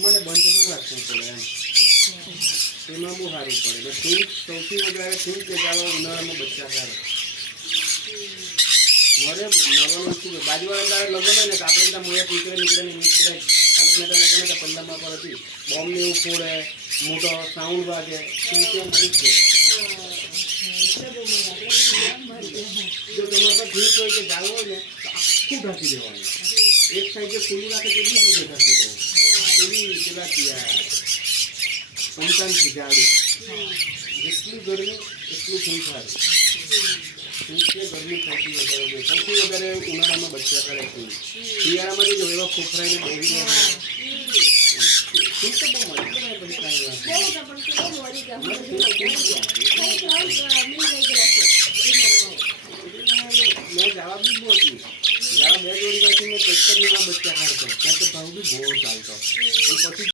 મને બંધમાં રાખવું પડે એમ એમાં બહુ સારું પડે એટલે સૌથી વધારે શું કે ચાલો ઉનાળામાં બચ્ચા સારા મરવાનું શું બાજુવાળા લગ્ન હોય ને તો આપણે ત્યાં મોયા નીકળે ને તાલુક નેતા લગ્ન હતા પંદરમાં પર હતી બોમ્બને એવું ફોડે મોટો સાઉન્ડ વાગે શું કે મરી જ જો તમારે પર ઠીક હોય કે જાવ હોય ને તો આખું ઢાંકી દેવાનું એક સાઈડ જે ખુલ્લું રાખે તે બી બધું ઢાંકી દેવું એવી પેલા સંતાનથી જાડું જેટલી ગરમી એટલું સંસાર ગરમી સૌથી વધારે ઉનાળામાં બચ્ચા કરે છે શિયાળામાં જો એવા ફોફરાઈને બેરી મેં જવાબ બી બહુ હતી જવાબ 2 જોડી માંથી મેં 75 બચ્ચા કાઢતો ત્યાં તો ભાવ બી બહુ ચાલતો પછી